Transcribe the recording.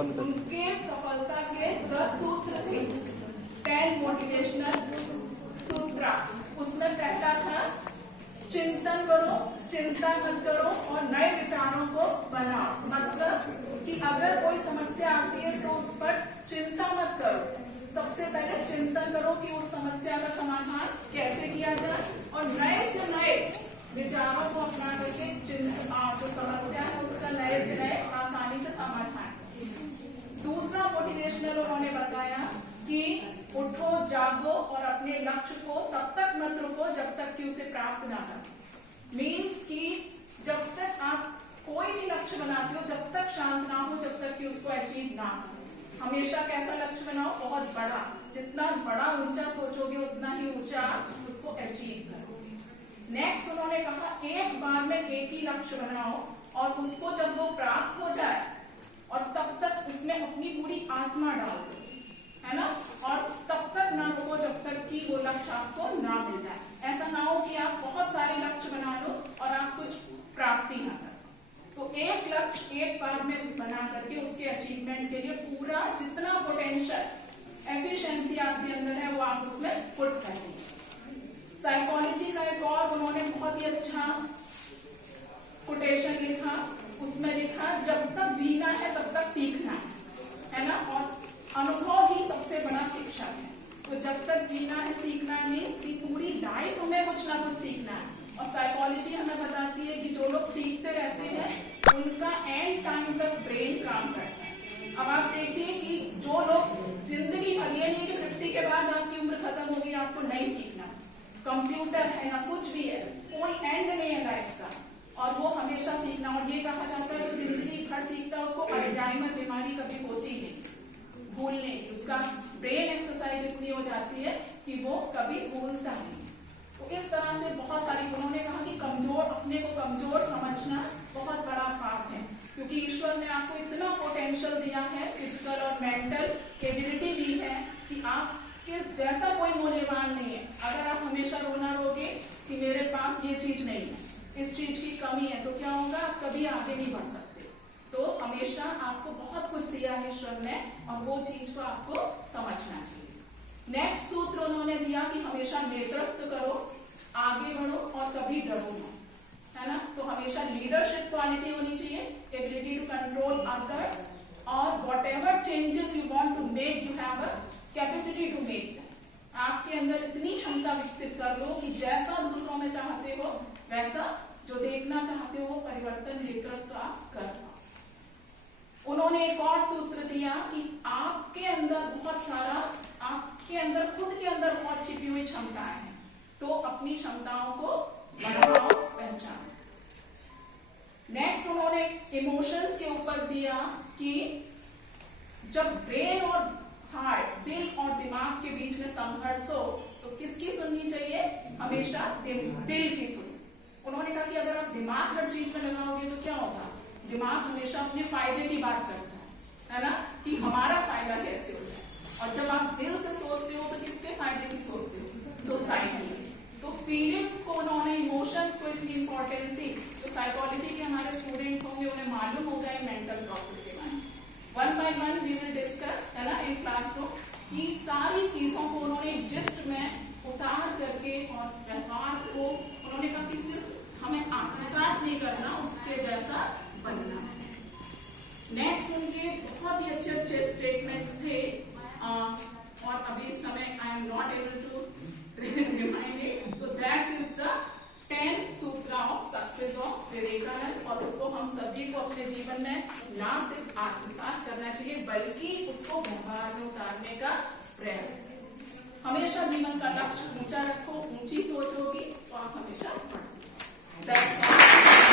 उनके सफलता के 10 सूत्र थे, 10 मोटिवेशनल सूत्र। उसमें पहला था चिंतन करो, चिंता मत करो और नए विचारों को बनाओ। मतलब कि अगर कोई समस्या आती है तो उस पर चिंता मत करो, सबसे पहले चिंतन करो कि उस समस्या का समाधान कैसे किया जाए और नए से नए विचारों को अपना करके जो समस्या है उसका नए से नए आसानी से समाधान। दूसरा मोटिवेशनल उन्होंने बताया कि उठो, जागो और अपने लक्ष्य को तब तक मत रुको जब तक कि उसे प्राप्त ना करो। मीन्स कि जब तक आप कोई भी लक्ष्य बनाते हो, जब तक शांत ना हो, जब तक कि उसको अचीव ना हो। हमेशा कैसा लक्ष्य बनाओ? बहुत बड़ा। जितना बड़ा ऊंचा सोचोगे उतना ही ऊंचा उसको अचीव करोगे। नेक्स्ट उन्होंने कहा एक बार में एक ही लक्ष्य बनाओ और उसको जब वो प्राप्त हो जाए और तब तक उसमें अपनी पूरी आत्मा डाल दो, है ना, और तब तक ना रुको जब तक कि वो लक्ष्य आपको ना मिल जाए। ऐसा ना हो कि आप बहुत सारे लक्ष्य बना लो और आप कुछ प्राप्ति ना करो। तो एक लक्ष्य एक बार में बना करके उसके अचीवमेंट के लिए पूरा जितना पोटेंशियल, एफिशिएंसी आपके अंदर है वो आप उसमें पुट करेंगे। साइकोलॉजी का एक और उन्होंने बहुत ही अच्छा कोटेशन लिखा। उसमें लिखा जब तक जीना है तब तक सीखना है ना, और अनुभव ही सबसे बड़ा शिक्षक है। तो जब तक जीना है सीखना मीन्स कि पूरी लाइफ हमें कुछ ना कुछ सीखना है। और साइकोलॉजी हमें बताती है कि जो लोग सीखते रहते हैं उनका एंड टाइम तक ब्रेन काम करता है। अब आप देखिए कि जो लोग जिंदगी भर, ये नहीं कि 50 के बाद आपकी उम्र खत्म होगी आपको नहीं सीखना, कंप्यूटर है या कुछ भी है, कोई एंड नहीं है लाइफ का और वो हमेशा सीखना। और ये कहा जाता है जो जिंदगी भर सीखता है उसको अल्जाइमर बीमारी कभी होती नहीं, भूलने की। उसका ब्रेन एक्सरसाइज इतनी हो जाती है कि वो कभी भूलता नहीं। तो इस तरह से बहुत सारी, उन्होंने कहा कि कमजोर, अपने को कमजोर समझना बहुत बड़ा पाप है, क्योंकि ईश्वर ने आपको इतना पोटेंशियल दिया है, फिजिकल और मेंटल एबिलिटी दी है कि आपके जैसा कोई मूल्यवान नहीं है। अगर आप हमेशा रोना रोगे कि मेरे पास ये चीज नहीं है, इस चीज की कमी है, तो क्या होगा? आप कभी आगे नहीं बढ़ सकते। तो हमेशा आपको बहुत कुछ दिया है ईश्वर ने और वो चीज को आपको समझना चाहिए। नेक्स्ट सूत्र उन्होंने दिया कि हमेशा नेतृत्व करो, आगे बढ़ो और कभी डरो मत, है ना। तो हमेशा लीडरशिप क्वालिटी होनी चाहिए, एबिलिटी टू कंट्रोल अदर्स, और whatever changes you want to make you have a capacity to make that. आपके अंदर इतनी क्षमता विकसित कर लो कि जैसा दूसरों में चाहते हो वैसा, जो देखना चाहते हो वो परिवर्तन, नेतृत्व आप कर पाओ। उन्होंने एक और सूत्र दिया कि आपके अंदर बहुत सारा, आपके अंदर खुद के अंदर बहुत छिपी हुई क्षमताएं हैं, तो अपनी क्षमताओं को बढ़ाओ, पहचानो। नेक्स्ट उन्होंने इमोशंस के ऊपर दिया कि जब ब्रेन और हार्ट, दिल और दिमाग के बीच में संघर्ष हो तो किसकी सुननी चाहिए? हमेशा दिल की सुननी। उन्होंने कहा कि अगर आप दिमाग हर चीज में लगाओगे तो क्या होगा? दिमाग हमेशा अपने फायदे की बात करता है ना, कि हमारा फायदा कैसे हो जाए। और जब आप दिल से सोचते हो तो किसके फायदे की सोचते हो? सोसाइटी। तो फीलिंग्स को उन्होंने, इमोशंस को इतनी इंपॉर्टेंस दी। तो साइकोलॉजी के हमारे स्टूडेंट्स होंगे उन्हें मालूम होगा मेंटल प्रोसेस के बारे में। One by one we will discuss, है ना, इन क्लासरूम की सारी चीजों को उन्होंने जिस्ट में उतार करके और व्यवहार को उन्होंने कहा कि सिर्फ हमें आत्मसात नहीं करना, उसके जैसा बनना है। नेक्स्ट उनके बहुत ही अच्छे अच्छे स्टेटमेंट्स थे और अभी इस समय I am not able to remind it. तो दैट इज द 10 सूत्र ऑफ सक्सेस ऑफ विवेकानंद, और उसको हम सभी को अपने जीवन में ना सिर्फ आत्मसात करना चाहिए बल्कि उसको व्यवहार में उतारने का प्रयास। हमेशा जीवन का लक्ष्य ऊंचा रखो, ऊंची सोच होगी तो आप हमेशा बढ़ो।